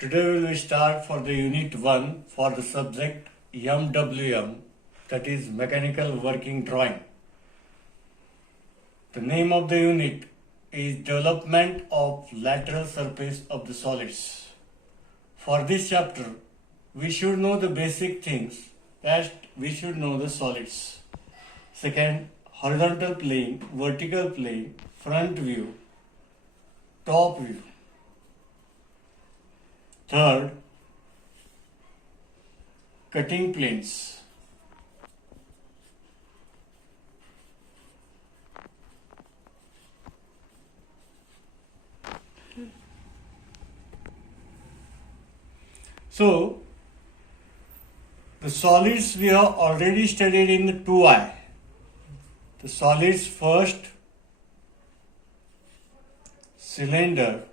Today we will start for the unit 1 for the subject MWM, that is Mechanical Working Drawing. The name of the unit is Development of Lateral Surface of the Solids. For this chapter, we should know the basic things. First, we should know the solids. Second, horizontal plane, vertical plane, front view, top view. Third, cutting planes. So, the solids we have already studied in the 2I. The solids first, cylinder,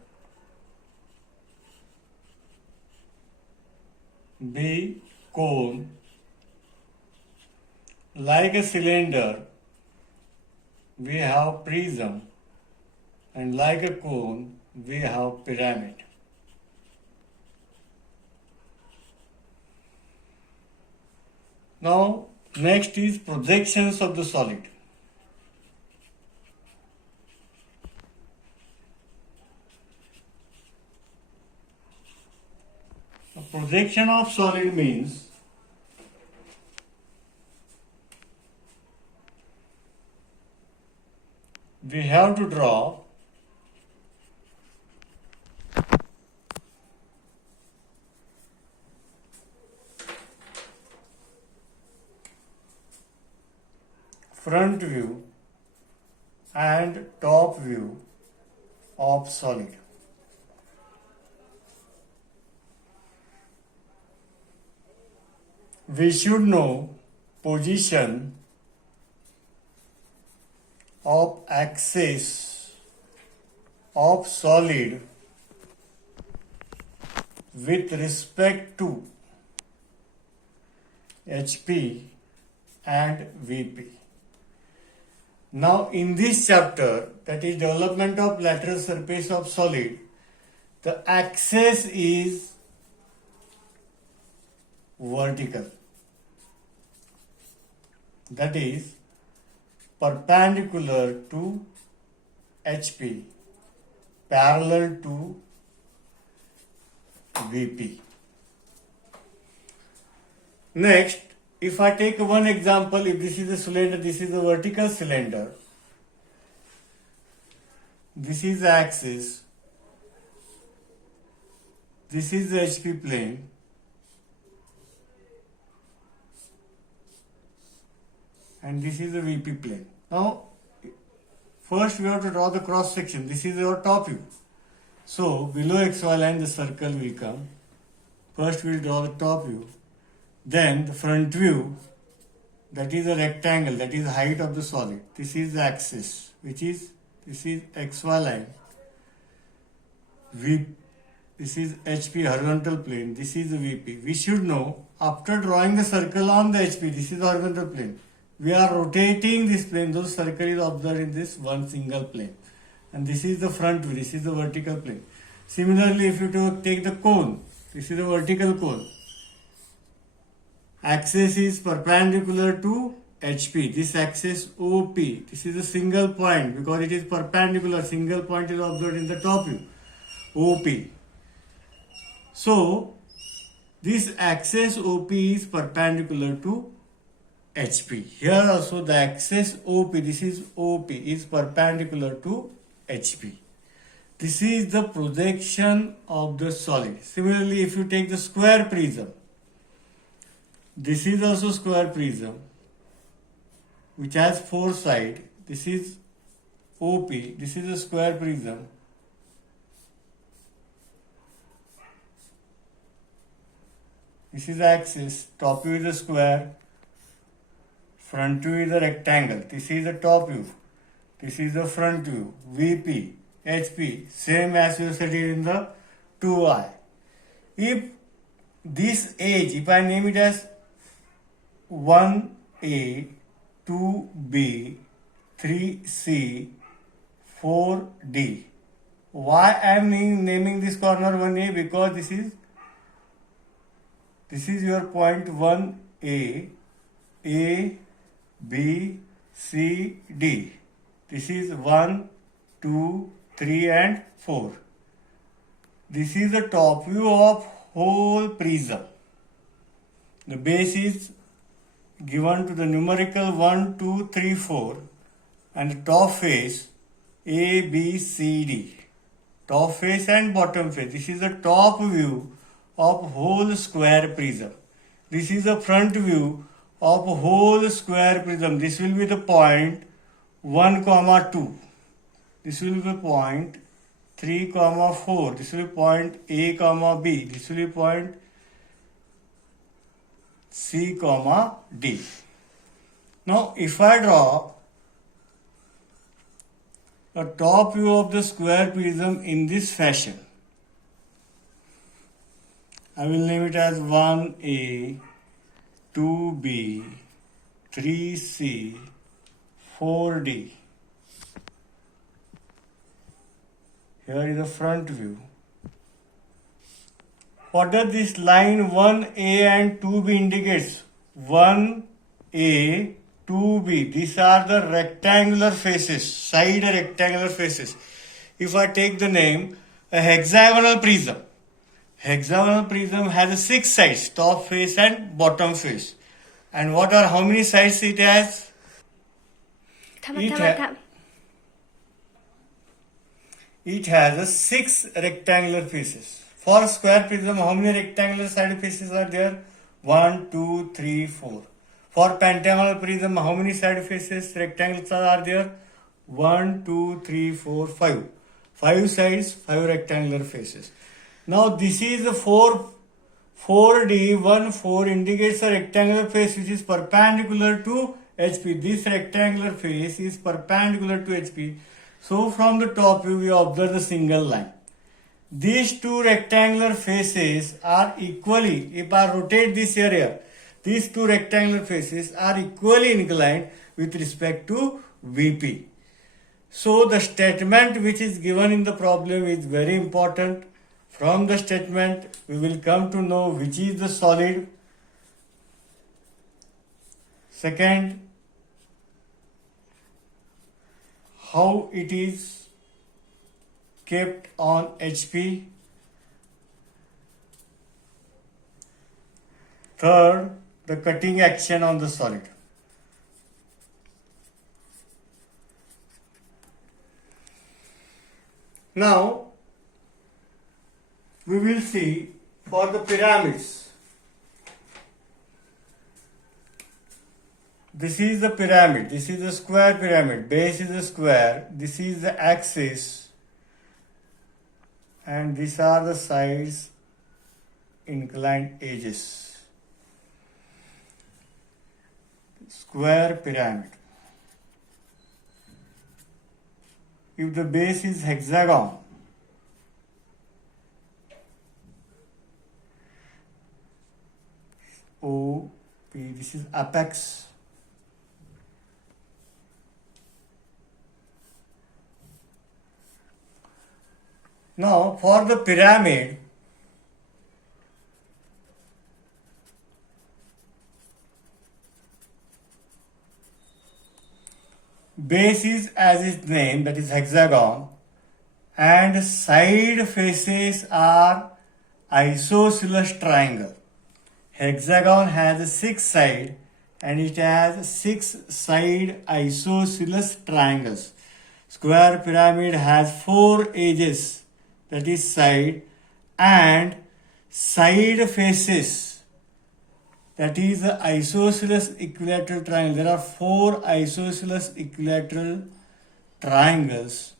B, cone. Like a cylinder, we have prism, and like a cone, we have pyramid. Now, next is projections of the solid. A projection of solid means we have to draw front view and top view of solid. We should know position of axis of solid with respect to HP and VP. Now in this chapter, that is development of lateral surface of solid, the axis is vertical. That is perpendicular to HP, parallel to VP. Next, if I take one example, if this is a cylinder, this is a vertical cylinder, this is the axis, this is the HP plane, and this is the VP plane. Now, first we have to draw the cross section. This is our top view. So, below XY line the circle will come. First we will draw the top view. Then the front view, that is a rectangle, that is the height of the solid. This is the axis, this is XY line. This is HP horizontal plane, this is the VP. We should know, after drawing the circle on the HP, this is the horizontal plane. We are rotating this plane, those circle is observed in this one single plane. And this is the front view, this is the vertical plane. Similarly, if you take the cone, this is the vertical cone. Axis is perpendicular to HP. This axis OP. This is a single point because it is perpendicular. Single point is observed in the top view. OP. So, this axis OP is perpendicular to HP. Here also the axis OP, this is OP, is perpendicular to HP. This is the projection of the solid. Similarly, if you take the square prism, this is also square prism which has four sides. This is OP, this is a square prism. This is the axis, top view is a square, front view is a rectangle. This is the top view. This is the front view. VP, HP, same as you studied in the 2I. If this edge, if I name it as 1A, 2B, 3C, 4D. Why I am naming this corner 1A? Because this is your point 1A, A, B, C, D. This is 1, 2, 3 and 4. This is the top view of whole prism. The base is given to the numerical 1, 2, 3, 4 and the top face A, B, C, D. Top face and bottom face. This is the top view of whole square prism. This is the front view of whole square prism. This will be the point 1, 2. This will be point 3, 4. This will be point A, B. This will be point C, D. Now, if I draw the top view of the square prism in this fashion, I will name it as 1A, 2B, 3C, 4D. Here is the front view. What does this line 1A and 2B indicates? 1A, 2B. These are the rectangular faces, side rectangular faces. If I take the name a hexagonal prism, hexagonal prism has 6 sides, top face and bottom face. And how many sides it has? It has 6 rectangular faces. For square prism, how many rectangular side faces are there? 1, 2, 3, 4. For pentagonal prism, how many side faces rectangles are there? 1, 2, 3, 4, 5. 5 sides, 5 rectangular faces. Now this is the 4D, 1, 4 indicates a rectangular face which is perpendicular to HP. This rectangular face is perpendicular to HP. So from the top view we observe the single line. These two rectangular faces are equally, if I rotate this area, these two rectangular faces are equally inclined with respect to VP. So the statement which is given in the problem is very important. From the statement we will come to know which is the solid. Second, how it is kept on HP. Third, the cutting action on the solid. Now, we will see for the pyramids. This is the pyramid. This is the square pyramid. Base is a square. This is the axis. And these are the sides, inclined edges. Square pyramid. If the base is hexagon, OP, this is apex. Now for the pyramid, base is as its name, that is hexagon, and side faces are isosceles triangle. Hexagon has 6 sides and it has 6 side isosceles triangles. Square pyramid has 4 edges, that is side, and side faces, that is the isosceles equilateral triangle. There are 4 isosceles equilateral triangles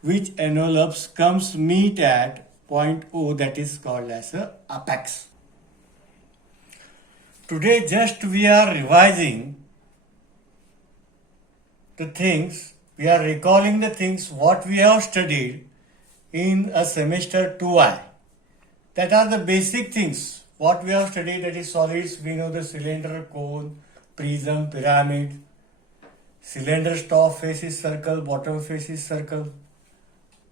which envelopes comes meet at point O, that is called as a apex. Today just we are revising the things, we are recalling the things what we have studied in a semester 2I. That are the basic things what we have studied, that is solids. We know the cylinder, cone, prism, pyramid. Cylinder's top face is circle, bottom face is circle.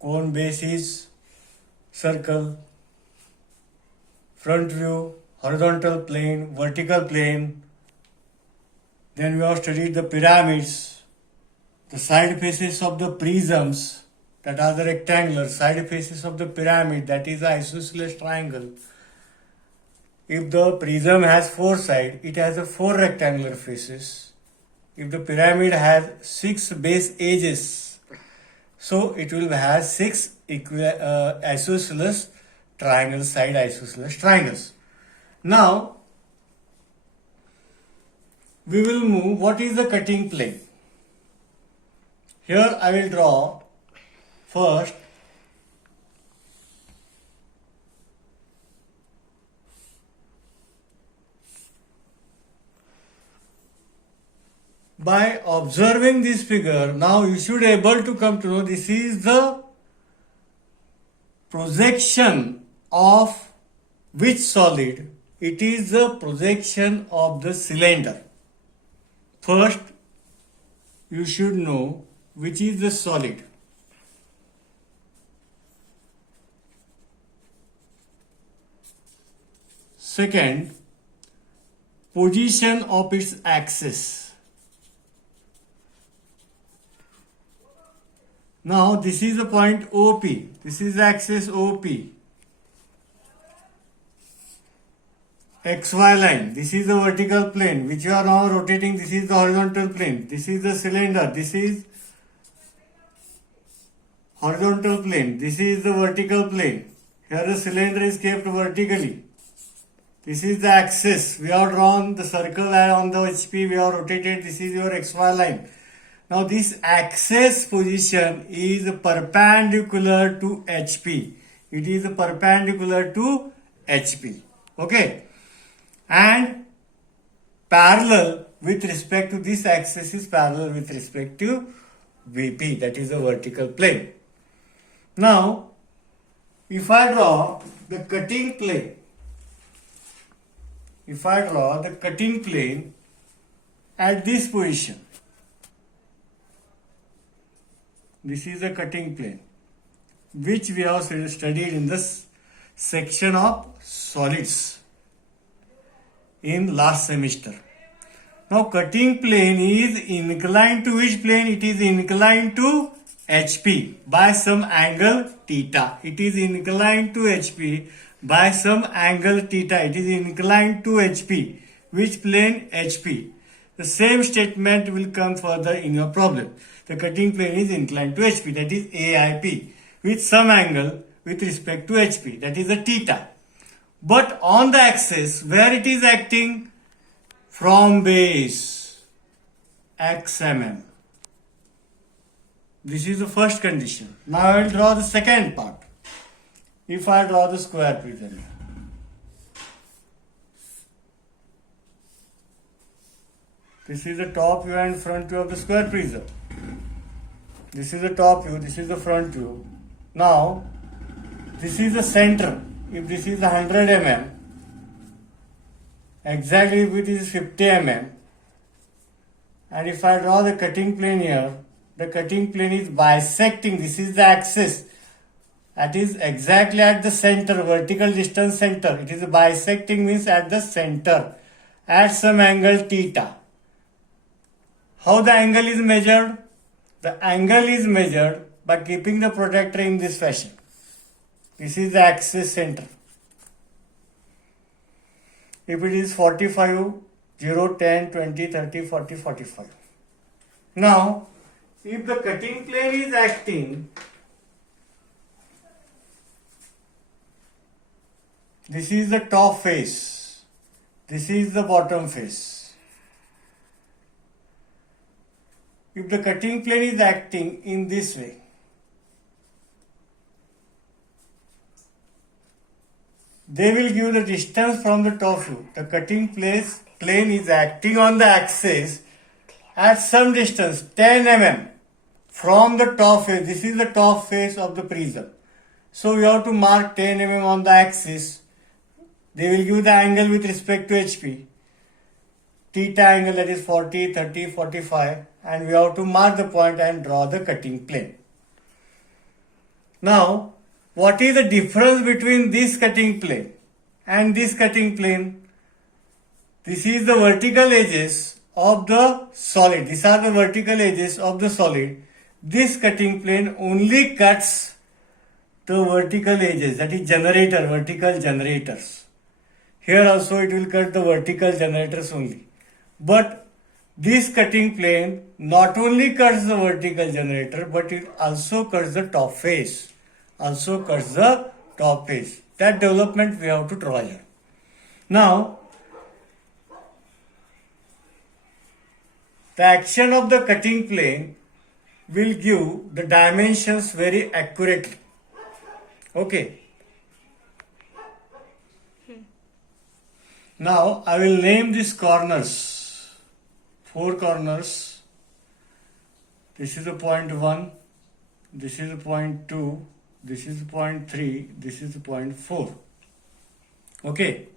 Cone base is circle. Front view, horizontal plane, vertical plane. Then we have studied the pyramids, the side faces of the prisms, that are the rectangular, side faces of the pyramid, that is the isosceles triangle. If the prism has four sides, it has a four rectangular faces. If the pyramid has six base edges, so it will have six isosceles triangles, side isosceles triangles. Now, we will move. What is the cutting plane? Here I will draw first by observing this figure. Now you should able to come to know this is the projection of which solid? It is the projection of the cylinder. First, you should know which is the solid. Second, position of its axis. Now this is the point OP. This is the axis OP. XY line. This is the vertical plane which you are now rotating. This is the horizontal plane. This is the cylinder. This is horizontal plane. This is the vertical plane. Here the cylinder is kept vertically. This is the axis. We have drawn the circle on the HP. We have rotated. This is your XY line. Now this axis position is perpendicular to HP. It is perpendicular to HP. Okay. And parallel with respect to this axis is parallel with respect to VP, that is the vertical plane. Now, if I draw the cutting plane, at this position, this is the cutting plane, which we have studied in this section of solids in last semester. Now cutting plane is inclined to which plane? It is inclined to HP by some angle theta. It is inclined to HP by some angle theta. It is inclined to HP. Which plane? HP. The same statement will come further in your problem. The cutting plane is inclined to HP, that is AIP, with some angle with respect to HP, that is a theta. But on the axis, where it is acting? From base, XMM. This is the first condition. Now I will draw the second part. If I draw the square prism, this is the top view and front view of the square prism. This is the top view, this is the front view. Now, this is the center. If this is 100 mm, exactly if it is 50 mm, and if I draw the cutting plane here, the cutting plane is bisecting. This is the axis. That is exactly at the center, vertical distance center. It is bisecting means at the center, at some angle theta. How the angle is measured? The angle is measured by keeping the protractor in this fashion. This is the axis center. If it is 45, 0, 10, 20, 30, 40, 45. Now, if the cutting plane is acting, this is the top face, this is the bottom face. If the cutting plane is acting in this way, they will give the distance from the top view. The cutting plane is acting on the axis at some distance, 10 mm from the top face. This is the top face of the prism. So we have to mark 10 mm on the axis. They will give the angle with respect to HP. Theta angle, that is 40, 30, 45, and we have to mark the point and draw the cutting plane. Now, what is the difference between this cutting plane and this cutting plane? This is the vertical edges of the solid. These are the vertical edges of the solid. This cutting plane only cuts the vertical edges, that is vertical generators. Here also it will cut the vertical generators only. But this cutting plane not only cuts the vertical generator, but it also cuts the top face. That development we have to draw here. Now, the action of the cutting plane will give the dimensions very accurately. Okay. Now I will name these corners. 4 corners. This is the point 1. This is the point 2. This is the point 3. This is the point 4. Okay.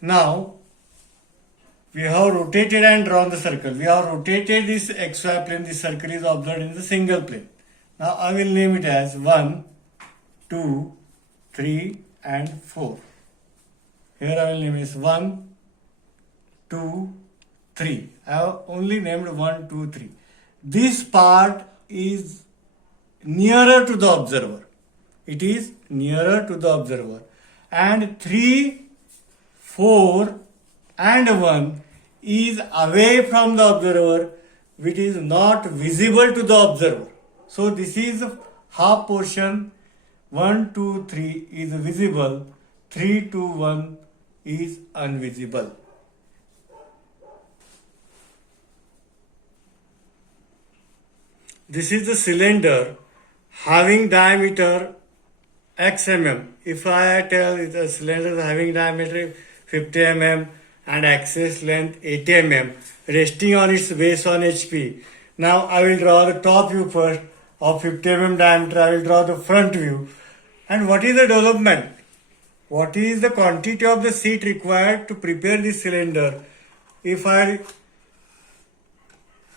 Now we have rotated and drawn the circle. We have rotated this xy plane. This circle is observed in the single plane. Now I will name it as 1, 2, 3 and 4. Here I will name is 1, 2, 3. I have only named 1, 2, 3. This part is nearer to the observer. It is nearer to the observer. And 3, 4 and 1 is away from the observer, which is not visible to the observer. So this is half portion. 1, 2, 3 is visible. 3, 2, 1 is invisible. This is the cylinder having diameter x mm. If I tell the cylinder having diameter 50 mm and axis length 80 mm, resting on its base on HP. Now I will draw the top view first of 50 mm diameter. I will draw the front view. And what is the development? What is the quantity of the sheet required to prepare this cylinder? If I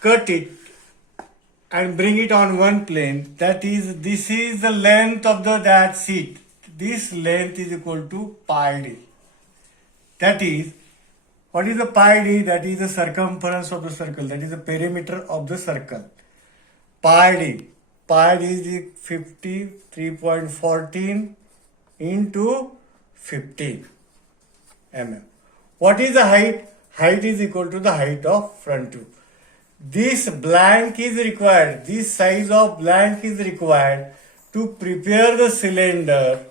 cut it and bring it on one plane, that is, this is the length of that sheet. This length is equal to pi d. That is, what is the pi d? That is the circumference of the circle. That is the perimeter of the circle. Pi d. Pi d is 53.14 into 15 mm. What is the height? Height is equal to the height of front view. This blank is required. This size of blank is required to prepare the cylinder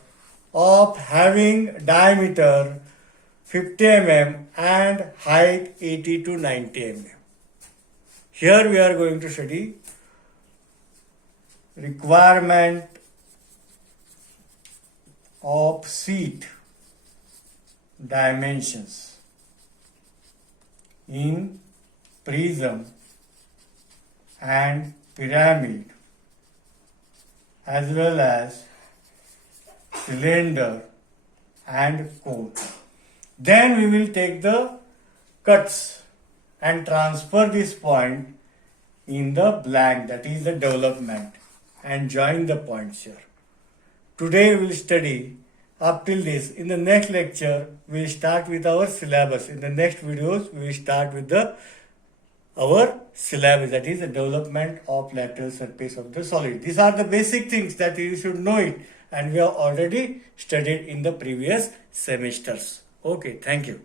of having diameter 50 mm and height 80 to 90 mm. Here we are going to study requirement of sheet dimensions in prism and pyramid as well as cylinder and cone. Then we will take the cuts and transfer this point in the blank, that is the development, and join the points here. Today we will study up till this. In the next lecture we will start with our syllabus. In the next videos we will start with our syllabus, that is the development of lateral surface of the solid. These are the basic things that you should know it, and we have already studied in the previous semesters. Okay, thank you.